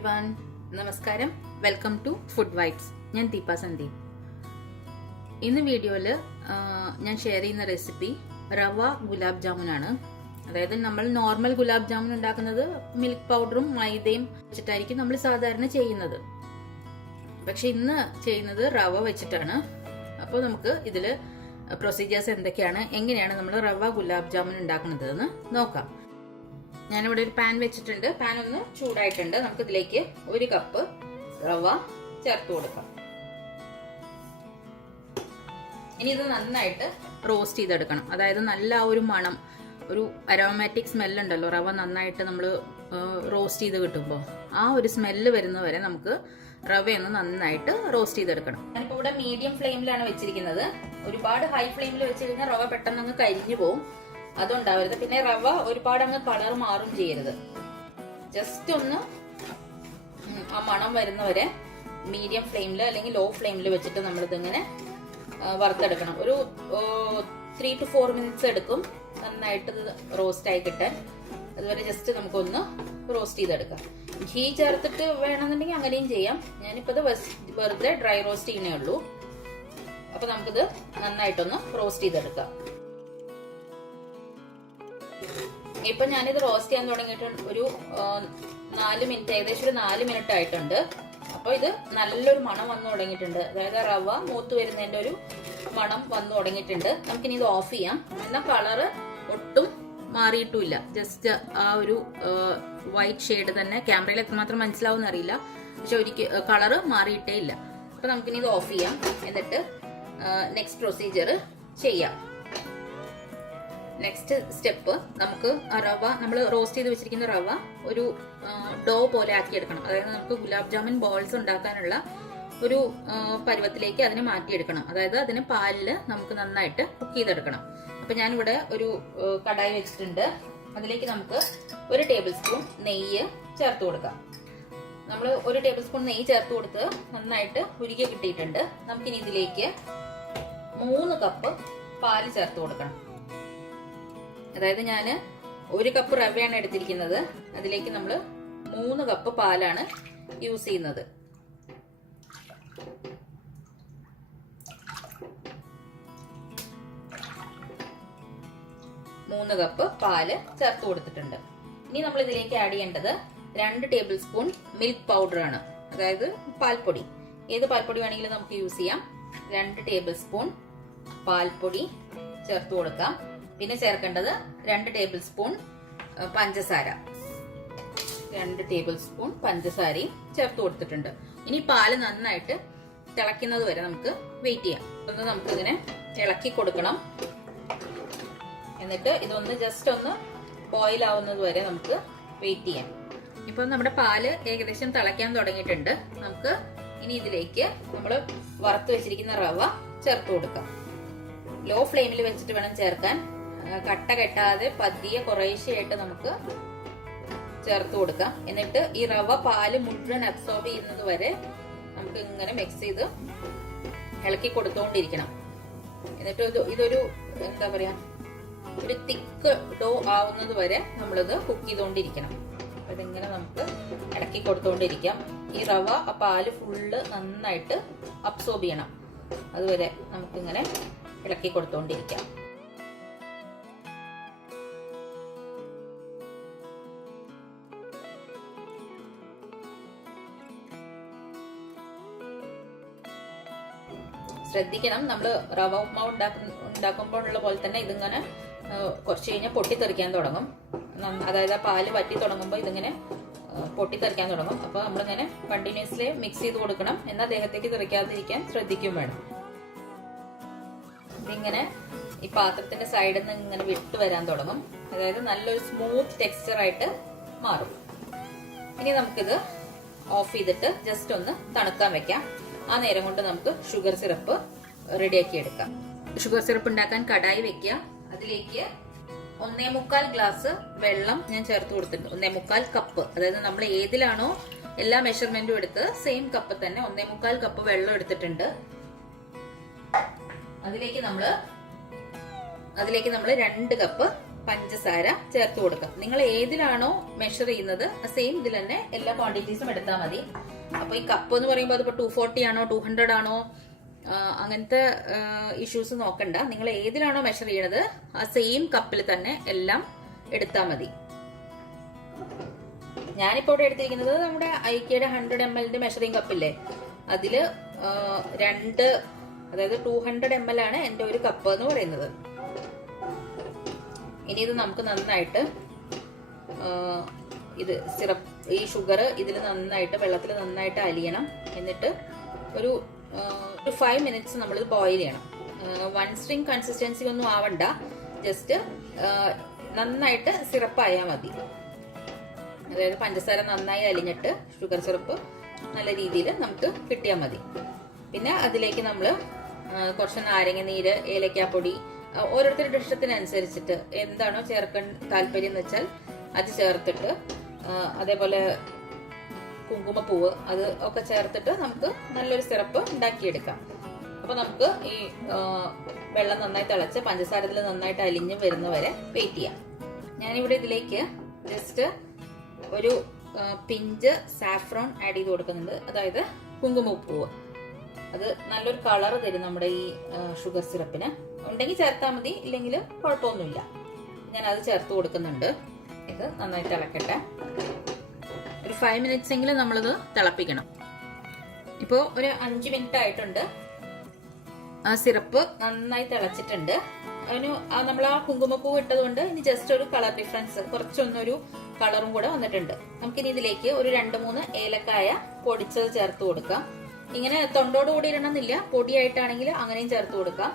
everyone. നമസ്കാരം. Welcome to Food Vibes. ഞാൻ ദീപ സന്ദീപ്. ഇന്ന് വീഡിയോയിൽ ഞാൻ ഷെയർ ചെയ്യുന്ന റെസിപ്പി റവ ഗുലാബ് ജാമുൻ ആണ്. അതായത് നമ്മൾ നോർമൽ ഗുലാബ് ജാമുൻ ഉണ്ടാക്കുന്നത് മിൽക്ക് പൗഡറും മൈദയും വെച്ചിട്ടായിരിക്കും നമ്മൾ സാധാരണ ചെയ്യുന്നത്. പക്ഷെ ഇന്ന് ചെയ്യുന്നത് റവ വെച്ചിട്ടാണ്. അപ്പോൾ നമുക്ക് ഇതില് പ്രൊസീജിയേഴ്സ് എന്തൊക്കെയാണ്, എങ്ങനെയാണ് നമ്മൾ റവ ഗുലാബ് ജാമുൻ ഉണ്ടാക്കുന്നത് എന്ന് നോക്കാം. ഞാനിവിടെ ഒരു പാൻ വെച്ചിട്ടുണ്ട്. പാൻ ഒന്ന് ചൂടായിട്ടുണ്ട്. നമുക്ക് ഇതിലേക്ക് 1 കപ്പ് റവ ചേർത്ത് കൊടുക്കാം. ഇനി ഇത് നന്നായിട്ട് റോസ്റ്റ് ചെയ്തെടുക്കണം. അതായത് നല്ല ഒരു മണം, ഒരു അരോമാറ്റിക് സ്മെല്ലുണ്ടല്ലോ, റവ നന്നായിട്ട് നമ്മൾ റോസ്റ്റ് ചെയ്ത് കിട്ടുമ്പോൾ ആ ഒരു സ്മെല്ല് വരുന്നവരെ നമുക്ക് റവയൊന്ന് നന്നായിട്ട് റോസ്റ്റ് ചെയ്തെടുക്കണം. ഞാനിപ്പോൾ ഇവിടെ മീഡിയം ഫ്ലെയിമിലാണ് വെച്ചിരിക്കുന്നത്. ഒരുപാട് ഹൈ ഫ്ലെയിമിൽ വെച്ച് കഴിഞ്ഞാൽ റവ പെട്ടെന്ന് അങ്ങ് കരിഞ്ഞു പോകും. അതുണ്ടാവരുത്. പിന്നെ റവ ഒരുപാട് അങ്ങ് കളർ മാറും ചെയ്യരുത്. ജസ്റ്റ് ഒന്ന് ആ മണം വരുന്നവരെ മീഡിയം ഫ്ലെയിമിൽ അല്ലെങ്കിൽ ലോ ഫ്ലെയിമിൽ വെച്ചിട്ട് നമ്മളിതിങ്ങനെ വറുത്തെടുക്കണം. ഒരു 3 to 4 മിനിറ്റ്സ് എടുക്കും നന്നായിട്ട് റോസ്റ്റ് ആയി കിട്ടാൻ. അതുവരെ ജസ്റ്റ് നമുക്കൊന്ന് റോസ്റ്റ് ചെയ്തെടുക്കാം. ഘീ ചേർത്തിട്ട് വേണമെന്നുണ്ടെങ്കിൽ അങ്ങനെയും ചെയ്യാം. ഞാനിപ്പോൾ ഇത് വെറുതെ ഡ്രൈ റോസ്റ്റ് ചെയ്യുന്നേ ഉള്ളൂ. അപ്പൊ നമുക്കിത് നന്നായിട്ടൊന്ന് റോസ്റ്റ് ചെയ്തെടുക്കാം. ഇപ്പൊ ഞാനിത് റോസ്റ്റ് ചെയ്യാൻ തുടങ്ങിയിട്ട് ഒരു 4 മിനിറ്റ്, ഏകദേശം ഒരു 4 മിനിറ്റ് ആയിട്ടുണ്ട്. അപ്പൊ ഇത് നല്ലൊരു മണം വന്നു തുടങ്ങിയിട്ടുണ്ട്. അതായത് റവ മൂത്ത് വരുന്നതിന്റെ ഒരു മണം വന്നു തുടങ്ങിയിട്ടുണ്ട്. നമുക്കിനി ഇത് ഓഫ് ചെയ്യാം. എന്നാൽ കളറ് ഒട്ടും മാറിയിട്ടുമില്ല. ജസ്റ്റ് ആ ഒരു വൈറ്റ് ഷെയ്ഡ് തന്നെ. ക്യാമറയിൽ എത്രമാത്രം മനസ്സിലാവും അറിയില്ല, പക്ഷെ ഒരിക്കലും കളറ് മാറിയിട്ടേ ഇല്ല. അപ്പൊ നമുക്കിനി ഇത് ഓഫ് ചെയ്യാം. എന്നിട്ട് നെക്സ്റ്റ് പ്രൊസീജിയർ ചെയ്യാം. നെക്സ്റ്റ് സ്റ്റെപ്പ്, നമുക്ക് റവ, നമ്മൾ റോസ്റ്റ് ചെയ്ത് വെച്ചിരിക്കുന്ന റവ ഒരു ഡോ പോലെ ആക്കിയെടുക്കണം. അതായത് നമുക്ക് ഗുലാബ് ജാമുൻ ബോൾസ് ഉണ്ടാക്കാനുള്ള ഒരു പരുവത്തിലേക്ക് അതിനെ മാറ്റിയെടുക്കണം. അതായത് അതിന് പാലില് നമുക്ക് നന്നായിട്ട് കുക്ക് ചെയ്തെടുക്കണം. അപ്പൊ ഞാനിവിടെ ഒരു കടായി വെച്ചിട്ടുണ്ട്. അതിലേക്ക് നമുക്ക് 1 ടേബിൾ സ്പൂൺ നെയ്യ് ചേർത്ത് കൊടുക്കാം. നമ്മൾ 1 ടേബിൾ സ്പൂൺ നെയ്യ് ചേർത്ത് കൊടുത്ത് നന്നായിട്ട് ഉരുകി കിട്ടിയിട്ടുണ്ട്. നമുക്കിനി ഇതിലേക്ക് 3 കപ്പ് പാല് ചേർത്ത് കൊടുക്കണം. അതായത് ഞാൻ 1 കപ്പ് റവയാണ് എടുത്തിരിക്കുന്നത്. അതിലേക്ക് നമ്മൾ 3 കപ്പ് പാലാണ് യൂസ് ചെയ്യുന്നത്. മൂന്ന് കപ്പ് പാല് ചേർത്ത് കൊടുത്തിട്ടുണ്ട്. ഇനി നമ്മൾ ഇതിലേക്ക് ആഡ് ചെയ്യേണ്ടത് 2 ടേബിൾ സ്പൂൺ മിൽക്ക് പൗഡർ ആണ്. അതായത് പാൽപ്പൊടി, ഏത് പാൽപ്പൊടി വേണമെങ്കിലും നമുക്ക് യൂസ് ചെയ്യാം. 2 ടേബിൾ സ്പൂൺ പാൽപ്പൊടി ചേർത്ത് കൊടുക്കാം. പിന്നെ ചേർക്കേണ്ടത് 2 ടേബിൾ സ്പൂൺ പഞ്ചസാര. 2 ടേബിൾ സ്പൂൺ പഞ്ചസാരയും ചേർത്ത് കൊടുത്തിട്ടുണ്ട്. ഇനി പാല് നന്നായിട്ട് തിളയ്ക്കുന്നത് വരെ നമുക്ക് വെയിറ്റ് ചെയ്യാം. ഒന്ന് നമുക്കിങ്ങനെ ഇളക്കി കൊടുക്കണം. എന്നിട്ട് ഇതൊന്ന് ജസ്റ്റ് ഒന്ന് ബോയിൽ ആവുന്നത് വരെ നമുക്ക് വെയിറ്റ് ചെയ്യാം. ഇപ്പൊ നമ്മുടെ പാല് ഏകദേശം തിളയ്ക്കാൻ തുടങ്ങിയിട്ടുണ്ട്. നമുക്ക് ഇനി ഇതിലേക്ക് നമ്മൾ വറുത്ത് വെച്ചിരിക്കുന്ന റവ ചേർത്ത് കൊടുക്കാം. ലോ ഫ്ലെയിമിൽ വെച്ചിട്ട് വേണം ചേർക്കാൻ. കട്ട കെട്ടാതെ പതിയെ കുറേശ്ശെയായിട്ട് നമുക്ക് ചേർത്ത് കൊടുക്കാം. എന്നിട്ട് ഈ റവ പാല് മുഴുവൻ അബ്സോർബ് ചെയ്യുന്നത് വരെ നമുക്ക് ഇങ്ങനെ മിക്സ് ചെയ്ത് ഇളക്കി കൊടുത്തോണ്ടിരിക്കണം. എന്നിട്ട് ഇതൊരു എന്താ പറയാ, ഒരു തിക്ക് ഡോ ആവുന്നത് വരെ നമ്മളിത് കുക്ക് ചെയ്തോണ്ടിരിക്കണം. അപ്പൊ ഇതിങ്ങനെ നമുക്ക് ഇളക്കി കൊടുത്തോണ്ടിരിക്കാം. ഈ റവ ആ പാല് ഫുള്ള് നന്നായിട്ട് അബ്സോർബ് ചെയ്യണം. അതുവരെ നമുക്കിങ്ങനെ ഇളക്കി കൊടുത്തോണ്ടിരിക്കാം. ശ്രദ്ധിക്കണം, നമ്മൾ റവ ഉപ്മാവ് ഉണ്ടാക്കുമ്പോഴുള്ള പോലെ തന്നെ ഇതിങ്ങനെ കുറച്ച് കഴിഞ്ഞാൽ പൊട്ടിത്തെറിക്കാൻ തുടങ്ങും. അതായത് ആ പാല് വറ്റി തുടങ്ങുമ്പോൾ ഇതിങ്ങനെ പൊട്ടിത്തെറിക്കാൻ തുടങ്ങും. അപ്പൊ നമ്മളിങ്ങനെ കണ്ടിന്യൂസ്ലി മിക്സ് ചെയ്ത് കൊടുക്കണം. എന്നാൽ ദേഹത്തേക്ക് തെറിക്കാതിരിക്കാൻ ശ്രദ്ധിക്കും വേണം. ഇതിങ്ങനെ ഈ പാത്രത്തിന്റെ സൈഡിൽ നിന്ന് ഇങ്ങനെ വിട്ട് വരാൻ തുടങ്ങും. അതായത് നല്ലൊരു സ്മൂത്ത് ടെക്സ്ചർ ആയിട്ട് മാറും. ഇനി നമുക്കിത് ഓഫ് ചെയ്തിട്ട് ജസ്റ്റ് ഒന്ന് തണുക്കാൻ വെക്കാം. ആ നേരം കൊണ്ട് നമുക്ക് ഷുഗർ സിറപ്പ് റെഡിയാക്കി എടുക്കാം. ഷുഗർ സിറപ്പ് ഉണ്ടാക്കാൻ കടായി വെക്കുക. അതിലേക്ക് 1.25 ഗ്ലാസ് വെള്ളം ഞാൻ ചേർത്ത് കൊടുത്തിട്ടുണ്ട്. 1.25 കപ്പ്, അതായത് നമ്മൾ ഏതിലാണോ എല്ലാ മെഷർമെന്റും എടുത്ത് സെയിം കപ്പ് തന്നെ 1.25 കപ്പ് വെള്ളം എടുത്തിട്ടുണ്ട്. അതിലേക്ക് നമ്മൾ 2 കപ്പ് പഞ്ചസാര ചേർത്ത് കൊടുക്കാം. നിങ്ങൾ ഏതിലാണോ മെഷർ ചെയ്യുന്നത് സെയിം ഇതിൽ തന്നെ എല്ലാ ക്വാണ്ടിറ്റീസും എടുത്താൽ മതി. അപ്പൊ ഈ കപ്പ് എന്ന് പറയുമ്പോൾ അതിപ്പോ 240 ആണോ 200 ആണോ അങ്ങനത്തെ ഇഷ്യൂസ് നോക്കണ്ട. നിങ്ങൾ ഏതിലാണോ മെഷർ ചെയ്യണത് ആ സെയിം കപ്പിൽ തന്നെ എല്ലാം എടുത്താൽ മതി. ഞാനിപ്പോ ഇവിടെ എടുത്തിരിക്കുന്നത് നമ്മുടെ ഐക്യയുടെ 100 ml മെഷറിംഗ് കപ്പില്ലേ, അതില് 2, അതായത് 200 ml ആണ് എന്റെ ഒരു കപ്പ് എന്ന് പറയുന്നത്. ഇനി ഇത് നമുക്ക് നന്നായിട്ട് ഇത് സിറപ്പ്, ഈ ഷുഗർ ഇതിൽ നന്നായിട്ട് വെള്ളത്തിൽ നന്നായിട്ട് അലിയണം. എന്നിട്ട് ഒരു 5 minutes നമ്മളിത് ബോയിൽ ചെയ്യണം. 1 string കൺസിസ്റ്റൻസി ഒന്നും ആവണ്ട, ജസ്റ്റ് നന്നായിട്ട് സിറപ്പ് ആയാൽ മതി. അതായത് പഞ്ചസാര നന്നായി അലിഞ്ഞിട്ട് ഷുഗർ സിറപ്പ് നല്ല രീതിയിൽ നമുക്ക് കിട്ടിയാൽ മതി. പിന്നെ അതിലേക്ക് നമ്മൾ കുറച്ച് നാരങ്ങ നീര്, ഏലക്കാപ്പൊടി, ഓരോരുത്തരുടെ ഇഷ്ടത്തിനനുസരിച്ചിട്ട് എന്താണോ ചേർക്കാൻ താല്പര്യം എന്ന് വെച്ചാൽ അത് ചേർത്തിട്ട്, അതേപോലെ കുങ്കുമപ്പൂവ് അത് ഒക്കെ ചേർത്തിട്ട് നമുക്ക് നല്ലൊരു സിറപ്പ് ഉണ്ടാക്കിയെടുക്കാം. അപ്പൊ നമുക്ക് ഈ വെള്ളം നന്നായി തിളച്ച് പഞ്ചസാരത്തിൽ നന്നായിട്ട് അലിഞ്ഞ് വരുന്നവരെ വെയിറ്റ് ചെയ്യാം. ഞാനിവിടെ ഇതിലേക്ക് ജസ്റ്റ് ഒരു പിഞ്ച് സാഫ്രോൺ ആഡ് ചെയ്ത് കൊടുക്കുന്നുണ്ട്, അതായത് കുങ്കുമപ്പൂവ്. അത് നല്ലൊരു കളർ തരും നമ്മുടെ ഈ ഷുഗർ സിറപ്പിന്. ഉണ്ടെങ്കിൽ ചേർത്താൽ മതി, ഇല്ലെങ്കിൽ കുഴപ്പമൊന്നുമില്ല. ഞാൻ അത് ചേർത്ത് കൊടുക്കുന്നുണ്ട്. ഇത് നന്നായി തിളക്കട്ടെ. ഒരു 5 minutes എങ്കിലും നമ്മളിത് തിളപ്പിക്കണം. ഇപ്പോൾ ഒരു 5 minute ആയിട്ടുണ്ട്. ആ സിറപ്പ് നന്നായി തിളച്ചിട്ടുണ്ട്. അതിന് നമ്മൾ ആ കുങ്കുമപ്പൂ ഇട്ടത് കൊണ്ട് ഇനി ജസ്റ്റ് ഒരു കളർ ഡിഫറൻസ്, കുറച്ചൊന്നൊരു കളറും കൂടെ വന്നിട്ടുണ്ട്. നമുക്കിനി ഇതിലേക്ക് ഒരു 2-3 ഏലക്കായ പൊടിച്ചത് ചേർത്ത് കൊടുക്കാം. ഇങ്ങനെ തൊണ്ടോടുകൂടി ഇടണമെന്നില്ല, പൊടിയായിട്ടാണെങ്കിൽ അങ്ങനെയും ചേർത്ത് കൊടുക്കാം.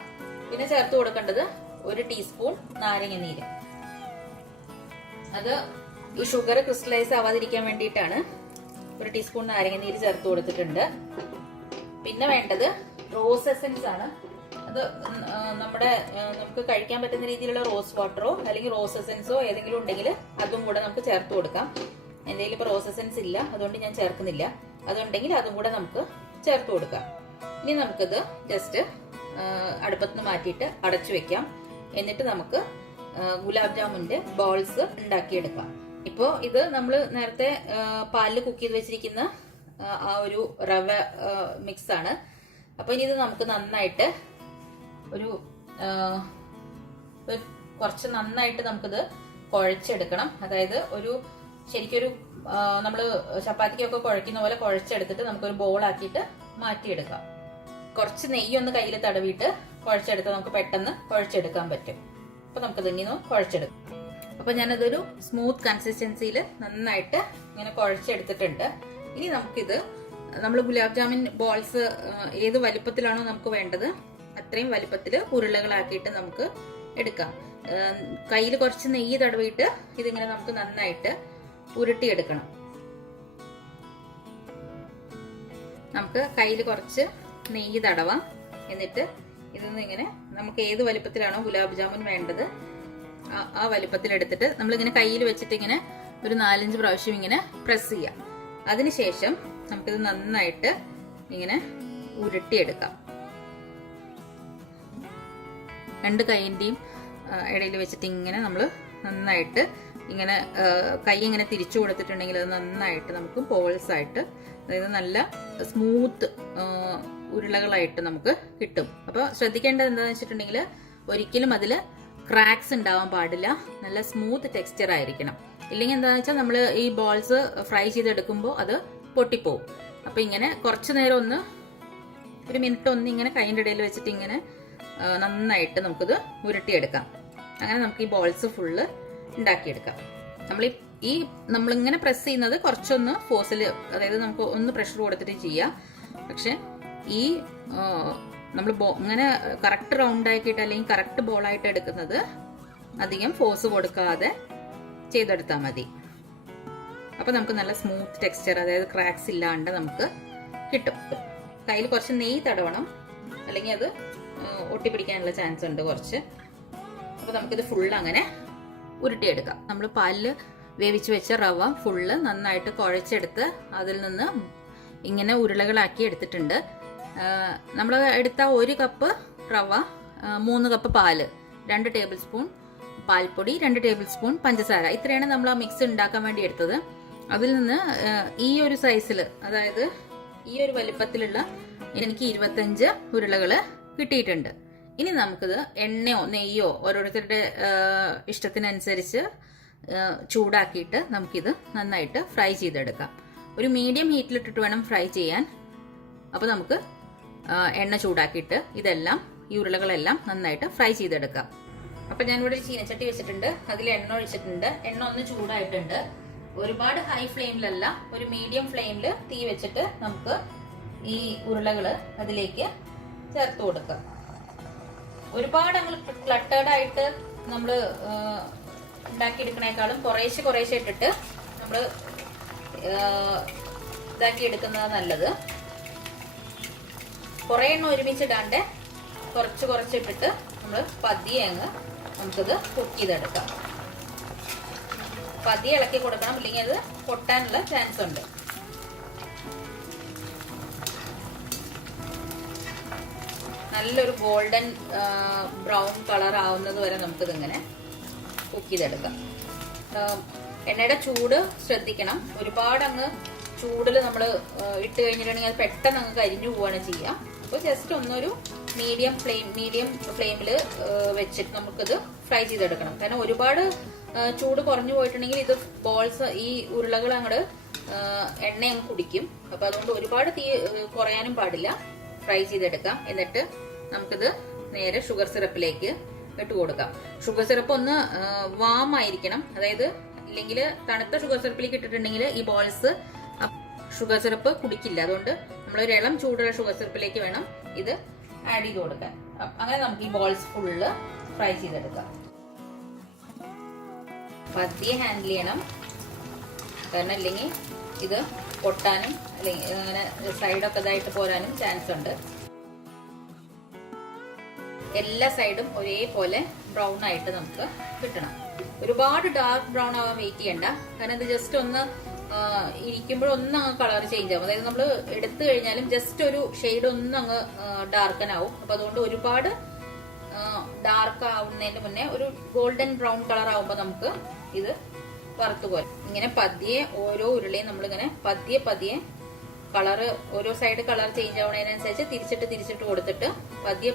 പിന്നെ ചേർത്ത് കൊടുക്കേണ്ടത് 1 ടീസ്പൂൺ നാരങ്ങ നീര്. അത് ഈ ഷുഗർ ക്രിസ്റ്റലൈസ് ആവാതിരിക്കാൻ വേണ്ടിയിട്ടാണ് 1 ടീസ്പൂൺ നാരങ്ങ നീര് ചേർത്ത് കൊടുത്തിട്ടുണ്ട്. പിന്നെ വേണ്ടത് റോസ് എസൻസ് ആണ്. അത് നമുക്ക് കഴിക്കാൻ പറ്റുന്ന രീതിയിലുള്ള റോസ് വാട്ടറോ അല്ലെങ്കിൽ റോസ് എസൻസോ ഏതെങ്കിലും ഉണ്ടെങ്കിൽ അതും കൂടെ നമുക്ക് ചേർത്ത് കൊടുക്കാം. എന്റെ കയ്യിൽ ഇപ്പൊ റോസ് എസൻസ് ഇല്ല, അതുകൊണ്ട് ഞാൻ ചേർക്കുന്നില്ല. അതുണ്ടെങ്കിൽ അതും കൂടെ നമുക്ക് ചേർത്ത് കൊടുക്കാം. ഇനി നമുക്കിത് ജസ്റ്റ് അടുപ്പത്തുനിന്ന് മാറ്റിയിട്ട് അടച്ചു വെക്കാം. എന്നിട്ട് നമുക്ക് ഗുലാബ് ജാമുന്റെ ബോൾസ് ഉണ്ടാക്കിയെടുക്കാം. ഇപ്പോ ഇത് നമ്മൾ നേരത്തെ പാലിൽ കുക്ക് ചെയ്ത് വെച്ചിരിക്കുന്ന ആ ഒരു റവ മിക്സ് ആണ്. അപ്പൊ ഇനി ഇത് നമുക്ക് നന്നായിട്ട് കുറച്ച് നന്നായിട്ട് നമുക്കിത് കുഴച്ചെടുക്കണം. അതായത് ശരിക്കൊരു നമ്മള് ചപ്പാത്തിക്കൊക്കെ കുഴക്കുന്ന പോലെ കുഴച്ചെടുത്തിട്ട് നമുക്കൊരു ബോളാക്കിയിട്ട് മാറ്റിയെടുക്കാം. കുറച്ച് നെയ്യൊന്ന് കയ്യിൽ തടവിയിട്ട് കുഴച്ചെടുത്ത് നമുക്ക് പെട്ടെന്ന് കുഴച്ചെടുക്കാൻ പറ്റും. അപ്പൊ നമുക്കിത് ഇനി കുഴച്ചെടുക്കാം. അപ്പൊ ഞാനതൊരു സ്മൂത്ത് കൺസിസ്റ്റൻസിയിൽ നന്നായിട്ട് ഇങ്ങനെ കുഴച്ചെടുത്തിട്ടുണ്ട്. ഇനി നമുക്കിത് നമ്മൾ ഗുലാബ് ജാമുൻ ബോൾസ് ഏത് വലിപ്പത്തിലാണോ നമുക്ക് വേണ്ടത് അത്രയും വലിപ്പത്തിൽ ഉരുളകളാക്കിയിട്ട് നമുക്ക് എടുക്കാം. കയ്യിൽ കുറച്ച് നെയ്യ് തടവിയിട്ട് ഇതിങ്ങനെ നമുക്ക് നന്നായിട്ട് ഉരുട്ടിയെടുക്കണം. നമുക്ക് കയ്യിൽ കുറച്ച് നെയ്യ് തടവാം. എന്നിട്ട് ഇതൊന്ന് ഇങ്ങനെ നമുക്ക് ഏത് വലിപ്പത്തിലാണോ ഗുലാബ് ജാമുൻ വേണ്ടത് ആ വലിപ്പത്തിൽ എടുത്തിട്ട് നമ്മളിങ്ങനെ കയ്യിൽ വെച്ചിട്ട് ഇങ്ങനെ ഒരു 4-5 പ്രാവശ്യം ഇങ്ങനെ പ്രസ് ചെയ്യാം. അതിനുശേഷം നമുക്കിത് നന്നായിട്ട് ഇങ്ങനെ ഉരുട്ടിയെടുക്കാം. 2 കൈന്റെയും ഇടയിൽ വെച്ചിട്ട് ഇങ്ങനെ നമ്മൾ നന്നായിട്ട് ഇങ്ങനെ കൈ ഇങ്ങനെ തിരിച്ചു കൊടുത്തിട്ടുണ്ടെങ്കിൽ അത് നന്നായിട്ട് നമുക്ക് ബോൾസ് ആയിട്ട്, അതായത് നല്ല സ്മൂത്ത് ഉരുളകളായിട്ട് നമുക്ക് കിട്ടും. അപ്പൊ ശ്രദ്ധിക്കേണ്ടത് എന്താണെന്ന് വെച്ചിട്ടുണ്ടെങ്കിൽ ഒരിക്കലും അതിൽ ക്രാക്സ് ഉണ്ടാവാൻ പാടില്ല. നല്ല സ്മൂത്ത് ടെക്സ്ചർ ആയിരിക്കണം. ഇല്ലെങ്കിൽ എന്താണെന്ന് വെച്ചാൽ നമ്മൾ ഈ ബോൾസ് ഫ്രൈ ചെയ്തെടുക്കുമ്പോൾ അത് പൊട്ടിപ്പോവും. അപ്പൊ ഇങ്ങനെ കുറച്ചു നേരം ഒരു മിനിറ്റ് ഇങ്ങനെ കൈൻ്റെ ഇടയിൽ വെച്ചിട്ട് ഇങ്ങനെ നന്നായിട്ട് നമുക്കിത് ഉരുട്ടിയെടുക്കാം. അങ്ങനെ നമുക്ക് ഈ ബോൾസ് ഫുള്ള് ഉണ്ടാക്കിയെടുക്കാം. നമ്മളിങ്ങനെ പ്രസ് ചെയ്യുന്നത് കുറച്ചൊന്ന് ഫോഴ്സിൽ, അതായത് നമുക്ക് ഒന്ന് പ്രഷർ കൊടുത്തിട്ട് ചെയ്യാം. പക്ഷെ ഈ നമ്മൾ ഇങ്ങനെ കറക്റ്റ് റൗണ്ട് ആക്കിയിട്ട് അല്ലെങ്കിൽ കറക്റ്റ് ബോളായിട്ട് എടുക്കുന്നത് അധികം ഫോഴ്സ് കൊടുക്കാതെ ചെയ്തെടുത്താൽ മതി. അപ്പൊ നമുക്ക് നല്ല സ്മൂത്ത് ടെക്സ്ചർ, അതായത് ക്രാക്സ് ഇല്ലാണ്ട് നമുക്ക് കിട്ടും. കയ്യിൽ കുറച്ച് നെയ്യ് തടവണം, അല്ലെങ്കിൽ അത് ഒട്ടിപ്പിടിക്കാനുള്ള ചാൻസ് ഉണ്ട് കുറച്ച്. അപ്പൊ നമുക്കിത് ഫുള്ള് അങ്ങനെ ഉരുട്ടിയെടുക്കാം. നമ്മൾ പാലിൽ വേവിച്ച് വെച്ച റവ ഫുള്ള് നന്നായിട്ട് കുഴച്ചെടുത്ത് അതിൽ നിന്ന് ഇങ്ങനെ ഉരുളകളാക്കി എടുത്തിട്ടുണ്ട്. നമ്മൾ എടുത്ത 1 കപ്പ് റവ, 3 കപ്പ് പാല്, 2 ടേബിൾ സ്പൂൺ പാൽപ്പൊടി, 2 ടേബിൾ സ്പൂൺ പഞ്ചസാര. ഇത്രയാണ് നമ്മൾ ആ മിക്സ് ഉണ്ടാക്കാൻ വേണ്ടി എടുത്തത്. അതിൽ നിന്ന് ഈ ഒരു സൈസിൽ, അതായത് ഈ ഒരു വലിപ്പത്തിലുള്ള എനിക്ക് 25 ഉരുളകൾ കിട്ടിയിട്ടുണ്ട്. ഇനി നമുക്കിത് എണ്ണയോ നെയ്യോ ഓരോരുത്തരുടെ ഇഷ്ടത്തിനനുസരിച്ച് ചൂടാക്കിയിട്ട് നമുക്കിത് നന്നായിട്ട് ഫ്രൈ ചെയ്തെടുക്കാം. ഒരു മീഡിയം ഹീറ്റിലിട്ടിട്ട് വേണം ഫ്രൈ ചെയ്യാൻ. അപ്പോൾ നമുക്ക് എണ്ണ ചൂടാക്കിയിട്ട് ഇതെല്ലാം, ഈ ഉരുളകളെല്ലാം നന്നായിട്ട് ഫ്രൈ ചെയ്തെടുക്കാം. അപ്പം ഞാനിവിടെ ഒരു ചീനച്ചട്ടി വെച്ചിട്ടുണ്ട്, അതിൽ എണ്ണ ഒഴിച്ചിട്ടുണ്ട്. എണ്ണ ഒന്ന് ചൂടായിട്ടുണ്ട്. ഒരുപാട് ഹൈ ഫ്ലെയിമിലല്ല, ഒരു മീഡിയം ഫ്ലെയിമിൽ തീ വെച്ചിട്ട് നമുക്ക് ഈ ഉരുളകൾ അതിലേക്ക് ചേർത്ത് കൊടുക്കാം. ഒരുപാട് അങ്ങ് ക്ലട്ടേർഡ് ആയിട്ട് നമ്മൾ ഉണ്ടാക്കിയെടുക്കണേക്കാളും കുറേശ്ശെ കുറേശ്ശെ ഇട്ടിട്ട് നമ്മൾ ഇതാക്കി എടുക്കുന്നത് നല്ലത്. കുറേ എണ്ണം ഒരുമിച്ചിടാണ്ട് കുറച്ച് കുറച്ചിട്ടിട്ട് നമ്മൾ പതിയെ അങ്ങ് നമുക്കിത് കുക്ക് ചെയ്തെടുക്കാം. പതിയെ ഇളക്കി കൊടുക്കണം, ഇല്ലെങ്കിൽ അത് പൊട്ടാനുള്ള ചാൻസ് ഉണ്ട്. നല്ലൊരു ഗോൾഡൻ ബ്രൗൺ കളർ ആവുന്നത് വരെ നമുക്കിതിങ്ങനെ കുക്ക് ചെയ്തെടുക്കാം. എണ്ണയുടെ ചൂട് ശ്രദ്ധിക്കണം. ഒരുപാട് അങ്ങ് ചൂടിൽ നമ്മൾ ഇട്ട് കഴിഞ്ഞിട്ടുണ്ടെങ്കിൽ അത് പെട്ടെന്ന് അങ്ങ് കരിഞ്ഞു പോവുകയാണ് ചെയ്യുക. അപ്പോൾ ജസ്റ്റ് ഒന്നൊരു മീഡിയം ഫ്ലെയിമിൽ വെച്ചിട്ട് നമുക്കിത് ഫ്രൈ ചെയ്തെടുക്കണം. കാരണം ഒരുപാട് ചൂട് കുറഞ്ഞു പോയിട്ടുണ്ടെങ്കിൽ ഇത് ബോൾസ്, ഈ ഉരുളകൾ അങ്ങോട്ട് എണ്ണ അങ്ങ് കുടിക്കും. അപ്പോൾ അതുകൊണ്ട് ഒരുപാട് തീ കുറയാനും പാടില്ല. ഫ്രൈ ചെയ്തെടുക്കാം. എന്നിട്ട് നമുക്കിത് നേരെ ഷുഗർ സിറപ്പിലേക്ക് ഇട്ട് കൊടുക്കാം. ഷുഗർ സിറപ്പ് ഒന്ന് വാം ആയിരിക്കണം. അതായത് ഇല്ലെങ്കിൽ തണുത്ത ഷുഗർ സിറപ്പിലേക്ക് ഇട്ടിട്ടുണ്ടെങ്കിൽ ഈ ബോൾസ് ഷുഗർ സിറപ്പ് കുടിക്കില്ല. അതുകൊണ്ട് നമ്മളൊരു ഇളം ചൂടുള്ള ഷുഗർ സിറപ്പിലേക്ക് വേണം ഇത് ആഡ് ചെയ്ത് കൊടുക്കാൻ. അങ്ങനെ നമുക്ക് ഈ ബോൾസ് ഫുള്ള് ഫ്രൈ ചെയ്തെടുക്കാം. പതിയെ ഹാൻഡിൽ ചെയ്യണം, കാരണം ഇല്ലെങ്കിൽ ഇത് പൊട്ടാനും അല്ലെങ്കിൽ അങ്ങനെ സൈഡൊക്കെ ഇതായിട്ട് പോരാനും ചാൻസ് ഉണ്ട്. എല്ലാ സൈഡും ഒരേപോലെ ബ്രൗൺ ആയിട്ട് നമുക്ക് കിട്ടണം. ഒരുപാട് ഡാർക്ക് ബ്രൗൺ ആവാൻ വെയിറ്റ് ചെയ്യണ്ട, കാരണം ഇത് ജസ്റ്റ് ഒന്ന് ഇരിക്കുമ്പോഴൊന്നും അങ്ങ് കളർ ചേഞ്ച് ആവും. അതായത് നമ്മൾ എടുത്തു കഴിഞ്ഞാലും ജസ്റ്റ് ഒരു ഷെയ്ഡ് ഒന്നും അങ്ങ് ഡാർക്കൻ ആവും. അപ്പൊ അതുകൊണ്ട് ഒരുപാട് ഡാർക്ക് ആവുന്നതിന് മുന്നേ ഒരു ഗോൾഡൻ ബ്രൗൺ കളർ ആവുമ്പോൾ നമുക്ക് ഇത് വറുത്തു പോരും. ഇങ്ങനെ പതിയെ ഓരോ ഉരുളയും നമ്മളിങ്ങനെ പതിയെ കളറ്, ഓരോ സൈഡ് കളർ ചേഞ്ച് ആവുന്നതിനനുസരിച്ച് തിരിച്ചിട്ട് കൊടുത്തിട്ട്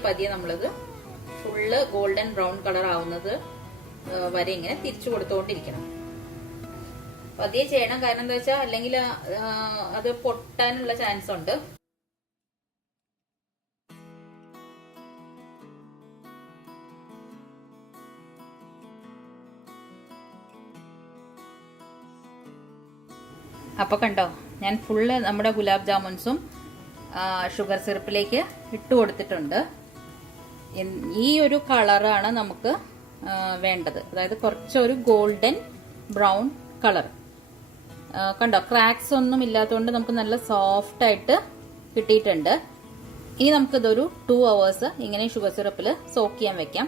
പതിയെ നമ്മളിത് ഫുള്ള് ഗോൾഡൻ ബ്രൗൺ കളർ ആവുന്നത് വരെ ഇങ്ങനെ തിരിച്ചു കൊടുത്തുകൊണ്ടിരിക്കണം. പതിയെ ചെയ്യണം, കാരണം എന്താ വെച്ചാൽ അല്ലെങ്കിൽ അത് പൊട്ടാനുള്ള ചാൻസ് ഉണ്ട്. അപ്പൊ കണ്ടോ, ഞാൻ ഫുള്ള് നമ്മുടെ ഗുലാബ് ജാമുൻസും ഷുഗർ സിറപ്പിലേക്ക് ഇട്ട് കൊടുത്തിട്ടുണ്ട്. ഈ ഒരു കളറാണ് നമുക്ക് വേണ്ടത്, അതായത് കുറച്ചൊരു ഗോൾഡൻ ബ്രൗൺ കളർ. കണ്ടോ, ക്രാക്സ് ഒന്നും ഇല്ലാത്തതുകൊണ്ട് നമുക്ക് നല്ല സോഫ്റ്റ് ആയിട്ട് കിട്ടിയിട്ടുണ്ട്. ഇനി നമുക്കിതൊരു 2 hours ഇങ്ങനെ ഷുഗർ സിറപ്പിൽ സോക്ക് ചെയ്യാൻ വെക്കാം.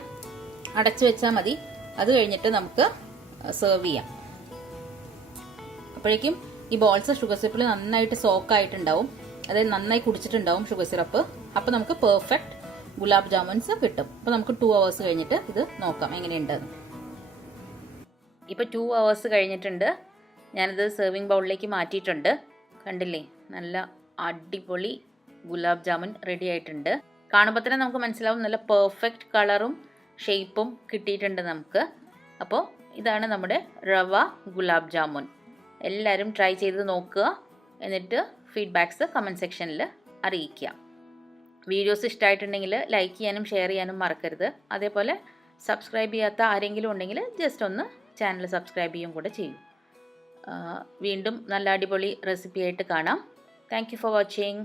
അടച്ചു വെച്ചാൽ മതി. അത് കഴിഞ്ഞിട്ട് നമുക്ക് സെർവ് ചെയ്യാം. അപ്പോഴേക്കും ഈ ബോൾസ് ഷുഗർ സിറപ്പിൽ നന്നായിട്ട് സോക്ക് ആയിട്ടുണ്ടാവും, അതായത് നന്നായി കുടിച്ചിട്ടുണ്ടാവും ഷുഗർ സിറപ്പ്. അപ്പോൾ നമുക്ക് പെർഫെക്റ്റ് ഗുലാബ് ജാമുൻസ് കിട്ടും. അപ്പോൾ നമുക്ക് 2 hours കഴിഞ്ഞിട്ട് ഇത് നോക്കാം എങ്ങനെയുണ്ടെന്ന്. ഇപ്പോൾ 2 hours കഴിഞ്ഞിട്ടുണ്ട്. ഞാനിത് സെർവിങ് ബൗളിലേക്ക് മാറ്റിയിട്ടുണ്ട്. കണ്ടില്ലേ, നല്ല അടിപൊളി ഗുലാബ് ജാമുൻ റെഡി ആയിട്ടുണ്ട്. കാണുമ്പോൾ തന്നെ നമുക്ക് മനസ്സിലാവും നല്ല പെർഫെക്റ്റ് കളറും ഷേപ്പും കിട്ടിയിട്ടുണ്ട് നമുക്ക്. അപ്പോൾ ഇതാണ് നമ്മുടെ റവ ഗുലാബ് ജാമുൻ. എല്ലാവരും ട്രൈ ചെയ്ത് നോക്കുക, എന്നിട്ട് ഫീഡ്ബാക്ക്സ് കമൻറ്റ് സെക്ഷനിൽ അറിയിക്കുക. വീഡിയോസ് ഇഷ്ടമായിട്ടുണ്ടെങ്കിൽ ലൈക്ക് ചെയ്യാനും ഷെയർ ചെയ്യാനും മറക്കരുത്. അതേപോലെ സബ്സ്ക്രൈബ് ചെയ്യാത്ത ആരെങ്കിലും ഉണ്ടെങ്കിൽ ജസ്റ്റ് ഒന്ന് ചാനൽ സബ്സ്ക്രൈബ് ചെയ്യും കൂടെ ചെയ്യും. വീണ്ടും നല്ല അടിപൊളി റെസിപ്പി ആയിട്ട് കാണാം. Thank you for watching.